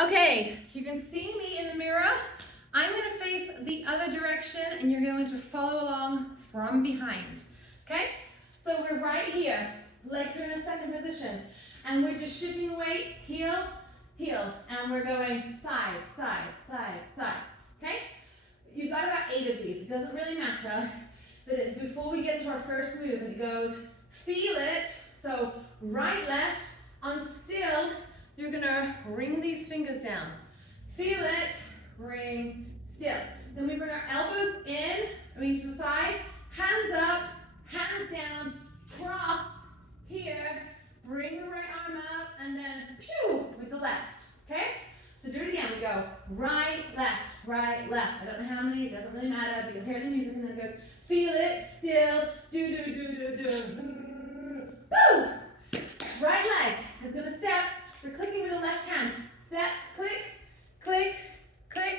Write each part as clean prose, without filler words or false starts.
Okay, you can see me in the mirror. I'm going to face the other direction and you're going to follow along from behind. Okay? So we're right here. Legs are in a second position. And we're just shifting the weight, heel, heel. And we're going side, side, side, side. Okay? You've got about 8 of these. It doesn't really matter. But it's before we get to our first move. And it goes, feel it. So right, left, on still. You're going to ring these fingers down. Feel it, ring, still. Then we bring our elbows in, to the side, hands up, hands down, cross, here, bring the right arm up, and then pew with the left, okay? So do it again. We go right, left, right, left. I don't know how many, it doesn't really matter, but you'll hear the music, and then it goes, feel it, still, do, do, do, do, do. Woo! Right leg is going to step. We're clicking with the left hand. Step, click, click, click,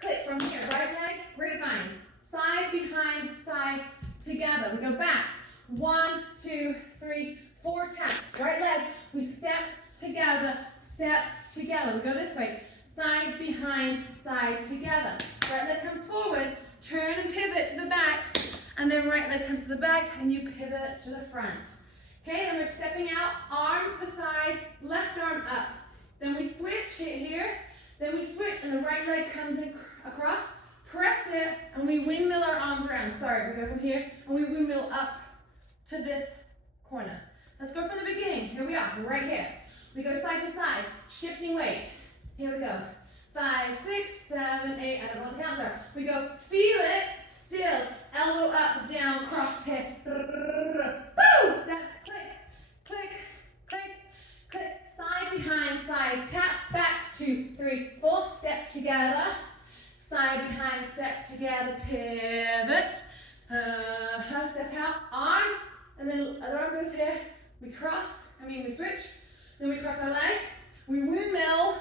click. From here, right leg, grapevines. Side, behind, side, together. We go back. 1, 2, 3, 4 taps. Right leg, we step together, step together. We go this way. Side, behind, side, together. Right leg comes forward, turn and pivot to the back, and then right leg comes to the back, and you pivot to the front. Okay, then we're stepping out, arm to the side, left arm up. Then we switch, hit here, then we switch, and the right leg comes in across, press it, and we windmill our arms around. Sorry, we go from here, and we windmill up to this corner. Let's go from the beginning. Here we are, right here. We go side to side, shifting weight. Here we go. 5, 6, 7, 8, I don't know what the counts are. We go, feel it, still, elbow up, down, cross, hip, boom, step, click, click, click, side, behind, side, tap, back, 2, 3, 4, step together, side, behind, step together, pivot, step out, arm, and then other arm goes here, we switch, then we cross our leg, we windmill,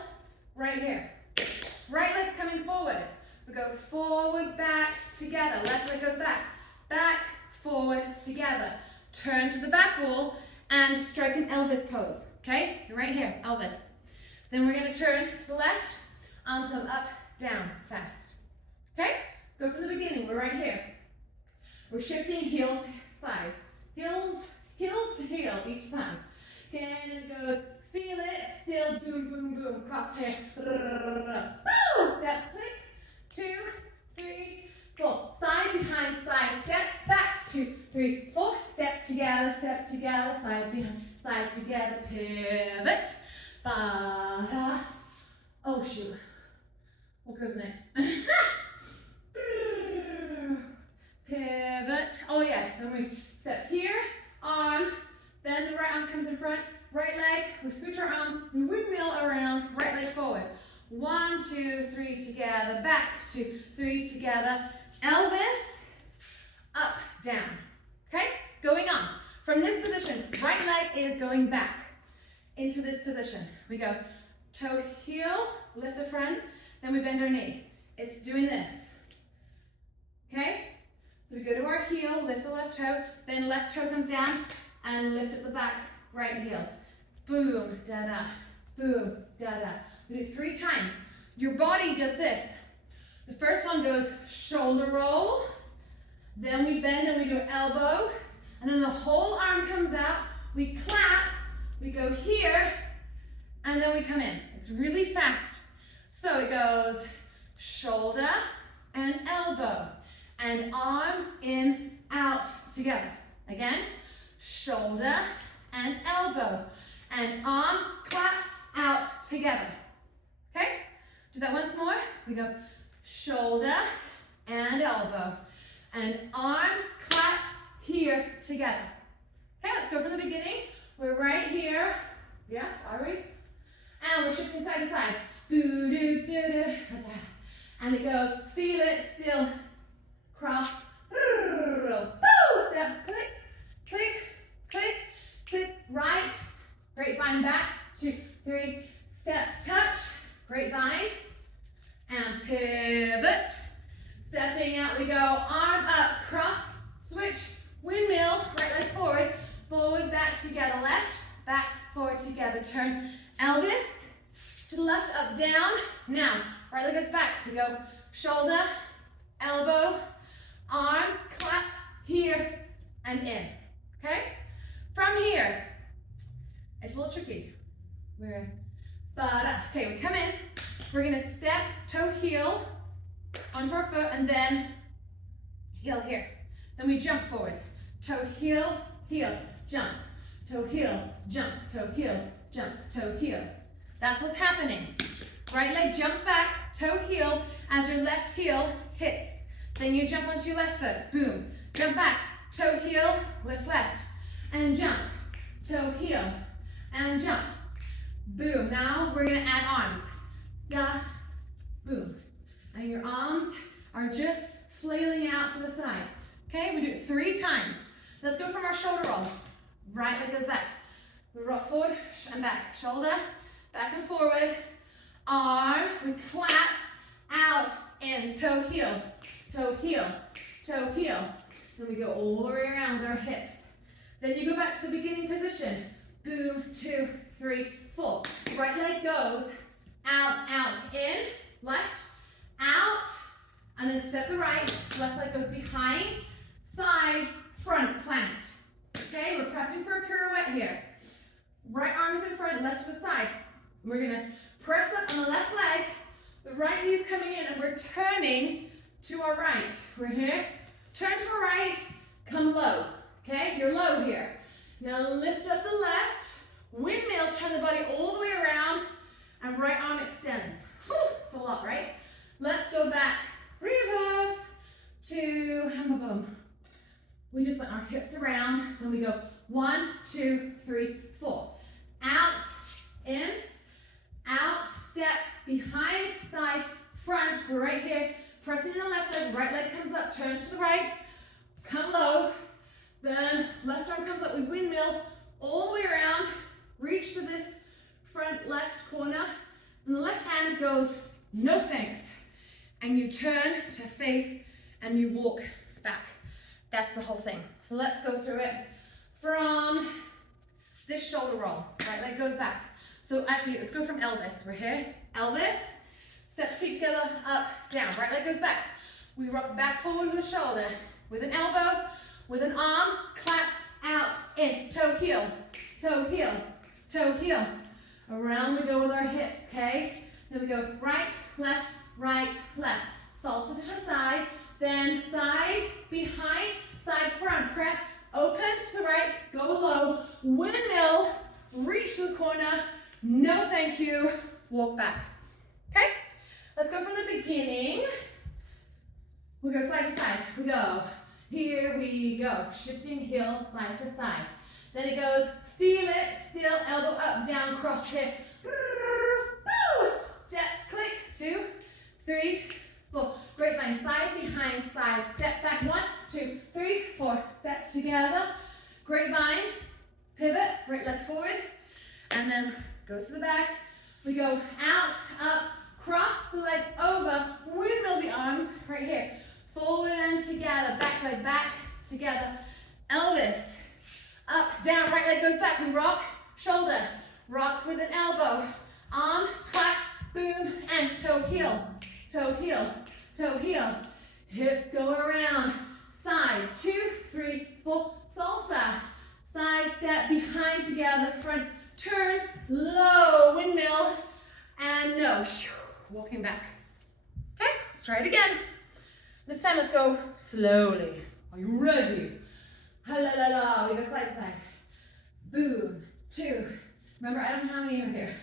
right here, right leg's coming forward, we go forward, back, together, left leg goes back, forward, together, turn to the back wall, and strike an Elvis pose, okay? You're right here, Elvis. Then we're gonna turn to the left, arms come up, down, fast. Okay? Let's go from the beginning, we're right here. We're shifting heel to side. Heel to heel, each side. Okay, and then it goes, feel it, still, boom, boom, boom, cross here. Boom, step, click, 2, 3, 4. Side, behind, side, step, back, 2, 3, 4. Step together, side, behind, side, together, pivot. Oh, shoot. What goes next? Pivot. Oh, yeah. Then we step here, arm, then the right arm comes in front, right leg, we switch our arms, we windmill around, right leg forward. 1, 2, 3, together, back, 2, 3, together. Elvis, up, down. Okay? Going on. From this position, right leg is going back into this position. We go toe, heel, lift the front, then we bend our knee. It's doing this. Okay? So we go to our heel, lift the left toe, then left toe comes down, and lift at the back, right heel. Boom, da-da, boom, da-da. We do it 3 times. Your body does this. The first one goes shoulder roll, then we bend and we do elbow, and then the whole arm comes out, we clap, we go here, and then we come in. It's really fast. So it goes shoulder and elbow, and arm in, out, together. Again, shoulder and elbow, and arm, clap, out, together. Okay? Do that once more. We go shoulder and elbow, and arm, clap, here, together. Okay, let's go from the beginning. We're right here. Yeah, sorry. And we're shifting side to side. And it goes, feel it, still, cross, step, click, click, click, click, right, grapevine back, 2, 3, step, touch, grapevine, and pivot. Stepping out, we go, arm up, cross, switch, windmill, right leg forward, forward, back, together, left, back, forward, together, turn, Elvis, to the left, up, down. Now, right leg goes back. We go shoulder, elbow, arm, clap, here, and in. Okay? From here, it's a little tricky. Okay, we come in. We're gonna step, toe, heel onto our foot, and then heel here. Then we jump forward. Toe, heel, heel, jump. Toe, heel, jump. Toe, heel, jump. Toe, heel. That's what's happening. Right leg jumps back, toe, heel, as your left heel hits. Then you jump onto your left foot. Boom. Jump back, toe, heel, lift left. And jump. Toe, heel, and jump. Boom. Now we're gonna add arms. Da, boom. And your arms are just flailing out to the side. Okay, we do it 3 times. Let's go from our shoulder roll. Right leg goes back. We rock forward and back. Shoulder, back and forward. Arm, we clap, out, in, toe, heel, toe, heel, toe, heel. Then we go all the way around with our hips. Then you go back to the beginning position. Boom, 2, 3, 4. Right leg goes out, in, left, out, and then step the right. Left leg goes behind, side, front, plant. Okay, we're prepping for a pirouette here. Right arm is in front, left to the side. We're gonna press up on the left leg, the right knee is coming in, and we're turning to our right. We're here, turn to our right, come low. Okay, you're low here. Now lift up the left, windmill, turn the body all the way around, and right arm extends. Whew, it's a lot, right? Let's go back, reverse to boom. We just let our hips around, then we go 1, 2, 3, 4. Out, in, out, step, behind, side, front. We're right here, pressing in the left leg, right leg comes up, turn to the right, come low, then left arm comes up, we windmill all the way around, reach to this front left corner, and the left hand goes, no thanks, and you turn to face, and you walk back. That's the whole thing. So let's go through it from this shoulder roll. Right leg goes back. So actually, let's go from Elvis. We're here. Elvis. Step feet together, up, down. Right leg goes back. We rock back forward with a shoulder, with an elbow, with an arm, clap, out, in. Toe, heel, toe, heel, toe, heel. Around we go with our hips, okay? Then we go right, left, salsa to the side, then side, behind, side, front, press, open to the right, go low, windmill, reach to the corner, no thank you, walk back. Okay? Let's go from the beginning. We go side to side, we go, here we go, shifting heel side to side. Then it goes, feel it, still, elbow up, down, cross hip, step, click, 2, 3, 4. Grapevine, side, behind, side, step back, 1, 2, 3, 4. Step together. Grapevine, pivot, right leg forward, and then goes to the back. We go out, up, cross the leg over, windmill the arms, right here. Forward and together, back leg back, together. Elvis, up, down, right leg goes back. We rock, shoulder, rock with an elbow, arm, clap, boom, and toe, heel, toe, heel, toe, heel. Hips go around, side, 2, 3, 4, salsa. Side step, behind together, front, turn, low, windmill, and no, walking back. Okay, let's try it again. This time let's go slowly. Are you ready? Ha la la la, we go side to side. Boom, 2. Remember, I don't know how many are here.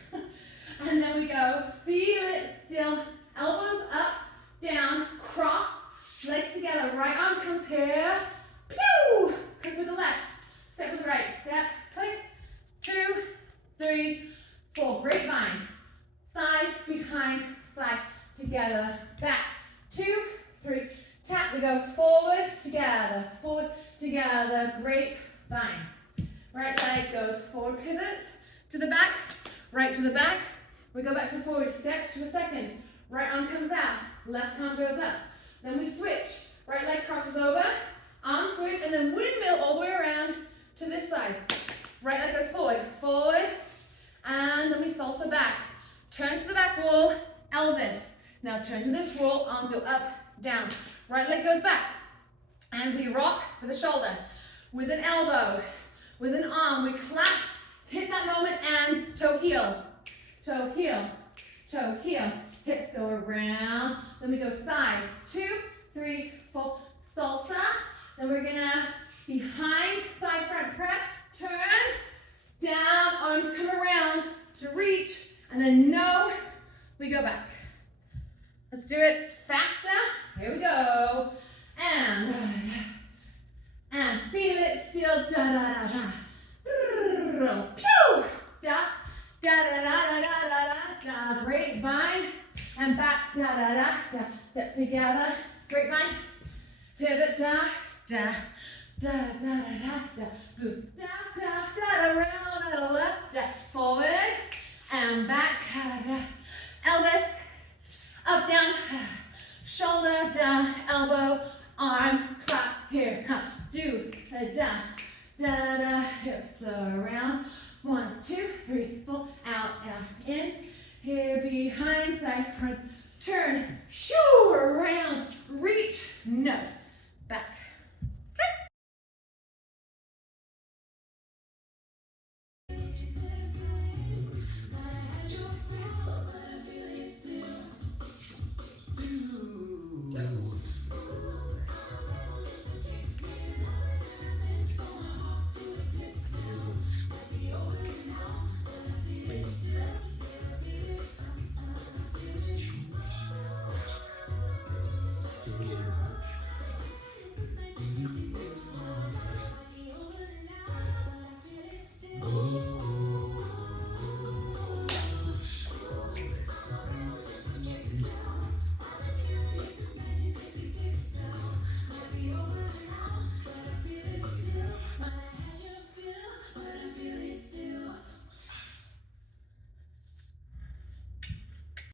And then we go, feel it still, elbows up, down, cross, legs together, right arm comes here, pew, click with the left, step with the right, step, click, 2, 3, 4, grapevine, side, behind, side, together, back, 2, 3, tap, we go forward, together, grapevine, right leg goes forward, pivots, to the back, right to the back, we go back to forward, step to a second, right arm comes out, left arm goes up, then we switch, right leg crosses over, arm switch, and then windmill all the way around to this side, right leg goes forward, and then we salsa back, turn to return to this roll, arms go up, down. Right leg goes back. And we rock with a shoulder, with an elbow, with an arm. We clap, hit that moment, and toe heel, toe heel, toe heel. Hips go around. Then we go side, 2, 3, 4, salsa. Then we're gonna behind, side, front, prep, turn, down, arms come around to reach, and then no, we go back. Let's do it faster. Here we go. And feel it still. Da da da da. Pew! Da da da da da da da da. Grapevine and back. Da da da da. Step together. Grapevine. Pivot. Da da da da da da da. Good. Da da da. Round and left. Da. Forward and back. Elvis. Up, down, shoulder, down, elbow, arm, clap, here, come, do, da, da, da, hips around, 1, 2, 3,